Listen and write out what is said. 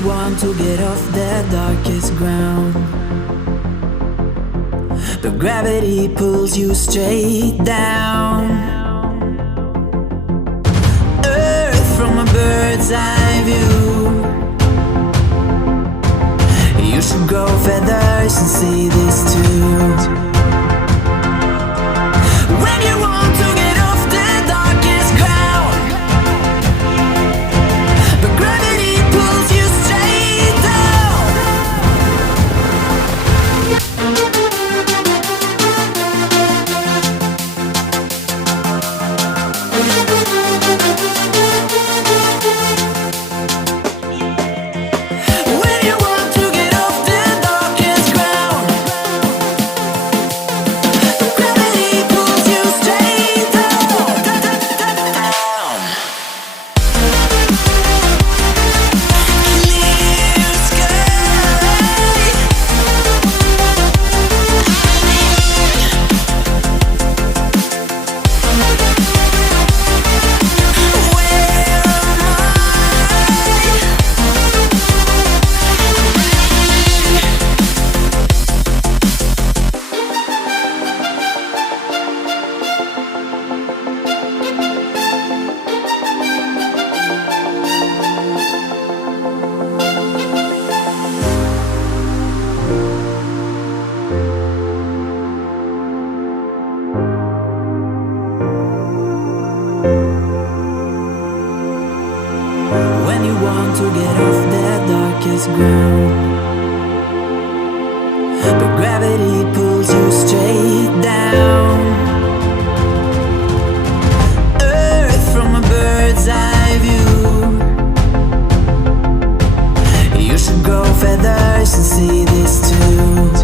you want to get off the darkest ground, but gravity pulls you straight down. Earth from a bird's eye view. You should grow feathers and see this too. When you want to get off the darkest ground, but gravity pulls you straight down. When you want to get off the darkest ground, but gravity pulls you straight down. Clear sky. Where am When you want to get off the darkest ground, but gravity pulls you straight down. Earth from a bird's eye view. You should grow feathers and see this too.